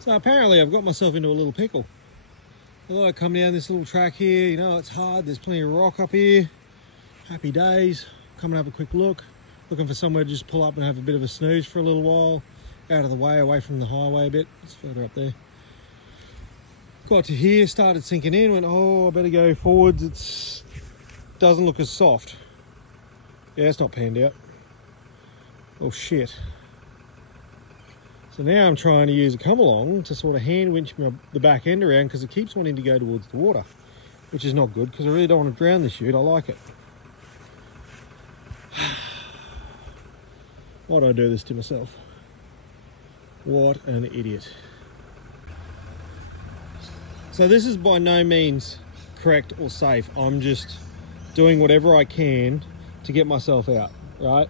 So apparently I've got myself into a little pickle. I thought I'd come down this little track here. You know, it's hard. There's plenty of rock up here. Happy days. Come and have a quick look. Looking for somewhere to just pull up and have a bit of a snooze for a little while. Out of the way, away from the highway a bit. It's further up there. Got to here, started sinking in. Went, oh, I better go forwards. It doesn't look as soft. Yeah, it's not panned out. Oh shit. So now I'm trying to use a come along to sort of hand winch the back end around because it keeps wanting to go towards the water, which is not good because I really don't want to drown this ute. I like it. Why do I do this to myself? What an idiot. So this is by no means correct or safe. I'm just doing whatever I can to get myself out, right?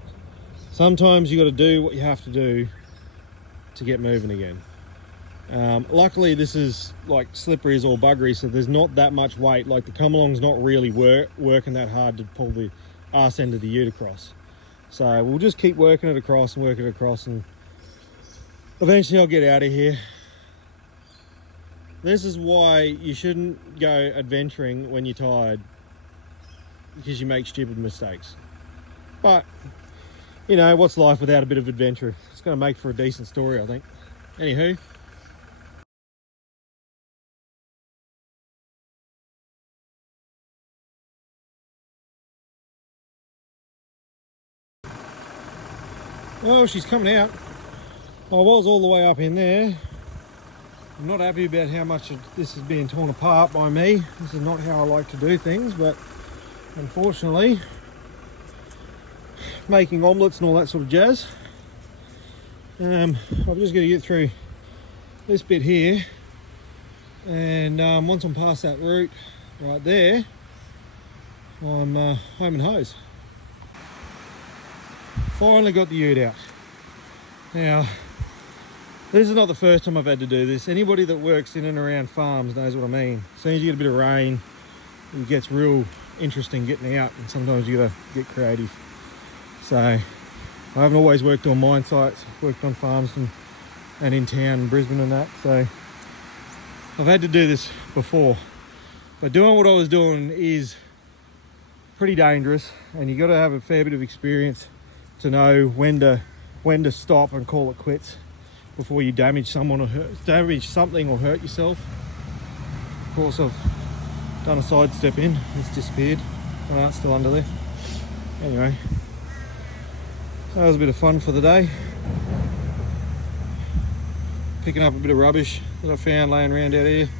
Sometimes you got to do what you have to do to get moving again. Luckily this is like slippery as all buggery, so there's not that much weight. Like the come along's not really working that hard to pull the arse end of the ute across. So we'll just keep working it across and eventually I'll get out of here. This is why you shouldn't go adventuring when you're tired, because you make stupid mistakes. But you know, what's life without a bit of adventure? It's going to make for a decent story, I think. Anywho. Well, she's coming out. I was all the way up in there. I'm not happy about how much this is being torn apart by me. This is not how I like to do things, but unfortunately, making omelettes and all that sort of jazz. I'm just going to get through this bit here, and once I'm past that route right there, I'm home and hose. Finally got the ute out. Now, this is not the first time I've had to do this. Anybody that works in and around farms knows what I mean. As soon as you get a bit of rain, it gets real interesting getting out, and sometimes you gotta get creative. So I haven't always worked on mine sites. I've worked on farms and in town in Brisbane and that, so I've had to do this before. But doing what I was doing is pretty dangerous, and you got to have a fair bit of experience to know when to stop and call it quits before you damage someone or damage something or hurt yourself. Of course, I've done a sidestep in. It's disappeared. Oh, it's still under there. Anyway, that was a bit of fun for the day. Picking up a bit of rubbish that I found laying around out here,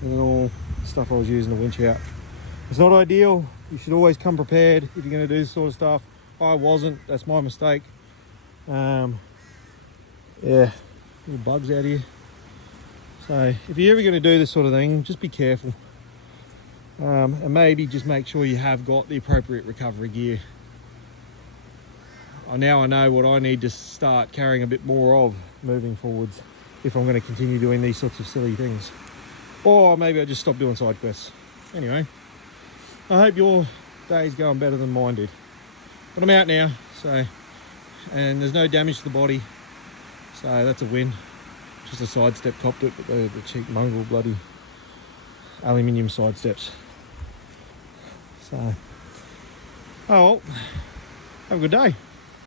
and then all the stuff I was using to winch out. It's not ideal. You should always come prepared if you're going to do this sort of stuff. I wasn't. That's my mistake. Yeah, little bugs out here. So if you're ever going to do this sort of thing, just be careful. And maybe just make sure you have got the appropriate recovery gear. Now I know what I need to start carrying a bit more of moving forwards if I'm going to continue doing these sorts of silly things. Or maybe I just stop doing side quests. Anyway, I hope your day's going better than mine did. But I'm out now, so, and there's no damage to the body, so that's a win. Just a sidestep copped it, but the cheap mongrel bloody aluminium sidesteps. So, oh well, have a good day.